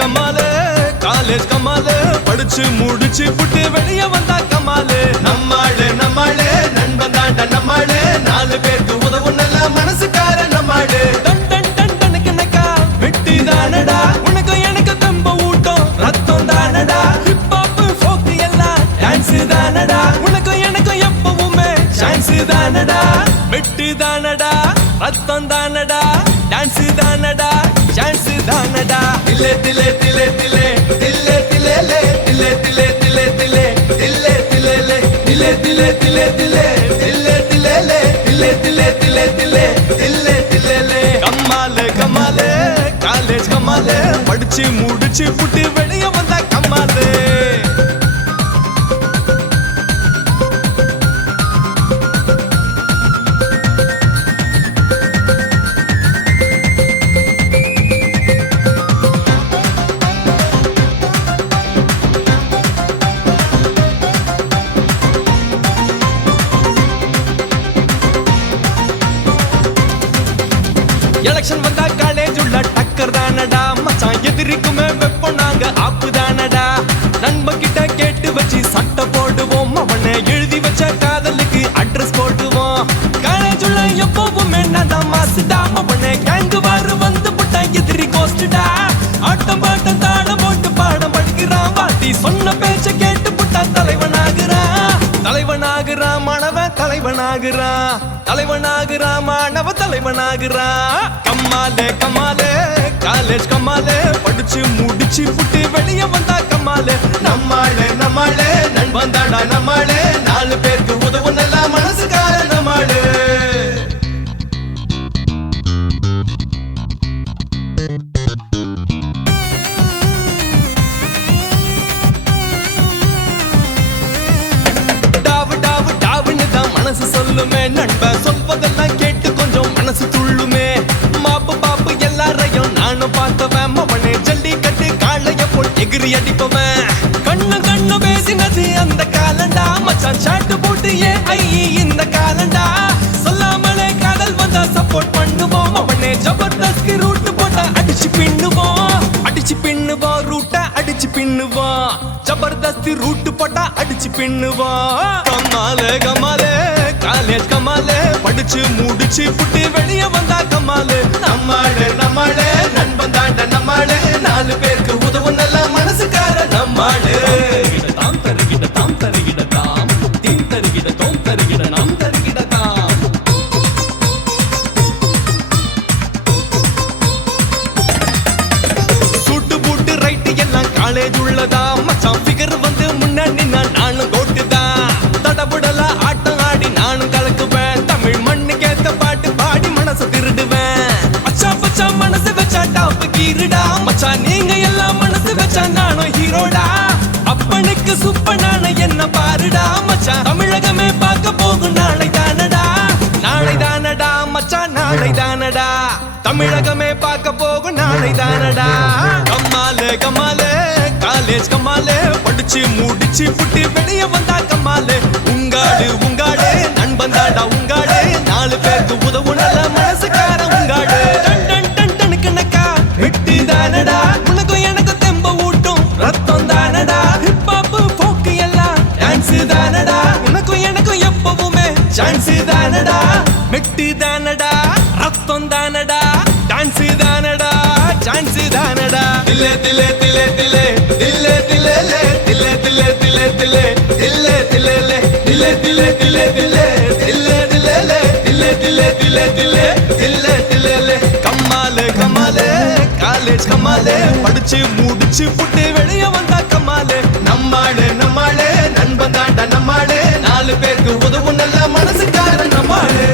கமாலே college கமாலே படிச்சு முடிச்சு புட்டு வெளிய வந்தா கமாலே நம்மாளே நண்பன் தாண்ட நம்மாளே 4 பேருக்கு உதவும் நல்ல மனசுக்கார நம்மாளே டன் டன் டன் டனக்கனக்கா வெட்டி தானடா உனக்கு எனக்கு தம்ப ஊட்டம் ரத்தம் தானடா ஹிப் ஹாப் ஃபோக் எல்லாம் டான்ஸ் தானடா உனக்கு எனக்கு எப்பவுமே சான்ஸ் தானடா வெட்டி தானடா ரத்தம் தானடா டான்ஸ் தானடா சான்ஸ் தானடா திலே திலே திலே திலே திலே திலே லே திலே திலே திலே திலே திலே திலே லே திலே திலே திலே திலே திலே திலே லே திலே திலே திலே திலே திலே திலே லே கமாலே கமாலே காலேஜ் கமாலே படிச்சு முடிச்சு புட்டு வெளிய வந்தா கமாலே எலெக்ஷன் வந்தா காலேஜ் உள்ள டக்கர் தானடா மச்சான் எதிரிக்குமே வெப்பம் நாங்க ஆப்பு தானடா நண்பன் கிட்ட கேட்டு வச்சு சட்டை போடுவோம் அவனை எழுதி வச்ச காதலுக்கு அட்ரஸ் போடுவோம் காலேஜ் உள்ள எப்பவுமே நான் தான் மாசுடா அவனை கேங்கு வாரு வந்து புட்டா எதிரி கோஸ்டுடா ஆட்டம் பாட்டம் தாடம் போட்டு பாடம் படிக்கிறான் வாத்தி சொன்ன பேச்ச கேட்டு புட்டா தலைவனாகிறான் மாணவன் தலைவனாகிறான் மாணவ தலைவனாகிறான் கமாலே கமாலே காலேஜ் கமாலே படிச்சு முடிச்சு புட்டு வெளிய வந்தா கமாலே நம்மாளே நண்பன் தாண்டா நம்மாளே 4 பேருக்கு உதவும் நல்ல மனசுக்கார நம்மாளே மனசு சொல்லுமே நண்பன் சொல்வதெல்லாம் கேட்டு கொஞ்சம் மனசு துள்ளுமே மாப்பு பாப்பு எல்லாரையும் நானும் பார்த்தவன் அவனே ஜல்லி கட்டு காளைய போல் எகிரி அடிப்பவன் கண்ணு பேசினது அந்த காலண்டா மச்சான் சாட்டு போட்டு இந்த காலண்டா சொல்லாமலே காதல் வந்தா சப்போர்ட் பண்ணுவோம் அவனே ஜபர்தஸ்தி ரூட் போட்டா அடிச்சு பின்னுவோம் ரூட்டை அடிச்சு பின்னுவோம் ஜபர்தஸ்தி ரூட் போட்டா அடிச்சு பின்னுவோம் கமாலே கமாலே காலேஜ் கமாலே படிச்சு முடிச்சு புட்டு வெளிய வந்தா கமாலே நம்மாளே நண்பன் தாண்ட நம்மாளே 4 பேருக்கு உதவும் நல்ல மனசுக்கார நம்மாளே தாம் தருகிட தாம் தீம் தருகிட தோம் தருகிட நாம் தருகிட தாம் சூட்டு பூட்டு ரைட்டு எல்லாம் காலேஜ் உள்ளதா மச்சான் ஃபிகர் வந்து முன்னாடி நானும் கோட்டுதான் தடபுடல ஆட்டம் ஆடி நானும் கலக்குவேன் தமிழ் மண்ணுக்கேத்த பாட்டு பாடி மனசு திருடுவேன் பச்சா மனசு வச்சா டாப் கீருடா மச்சான் நீங்க எல்லாம் மனசு வச்சா நானும் ஹீரோடா அப்பனுக்கு சுப்பனான என்ன பாருடா மச்சான் தமிழகமே பார்க்க போகும் நாளை தானடா மச்சான் நாளை தானடா தமிழகமே பார்க்க போகும் நாளை தானடா கமாலே கமாலே காலேஜ் கமாலே படிச்சு முடிச்சு புட்டு வெளிய வந்தா கமாலே உங்காடு நண்பன் தாண்டா உங்காடு 4 பேருக்கு உதவும் நல்ல மனசுக்கார உங்காடு டனக்கனக்கா வெட்டி தானடா உனக்கு எனக்கு தெம்ப ஊட்டும் ரத்தம் தானடா ஹிப் ஹாப் ஃபோக் எல்லாம் டான்ஸ் தானடா உனக்கு எனக்கு எப்பவுமே சான்ஸ் தானடா வெட்டி தானடா ரத்தம் தானடா டான்ஸ் தானடா சான்ஸ் தானடா திலே திலே திலே திலே திலே திலே லே திலே திலே திலே திலே திலே திலே லே திலே திலே திலே திலே திலே திலே லே திலே திலே திலே திலே திலே திலே லே கமாலே கமாலே காலேஜ் கமாலே படிச்சு முடிச்சு புட்டு வெளிய வந்தா கமாலே நம்மாளே நண்பன் தாண்டா நம்மாளே 4 பேருக்கு உதவும் நல்ல மனசுக்கார நம்மாளே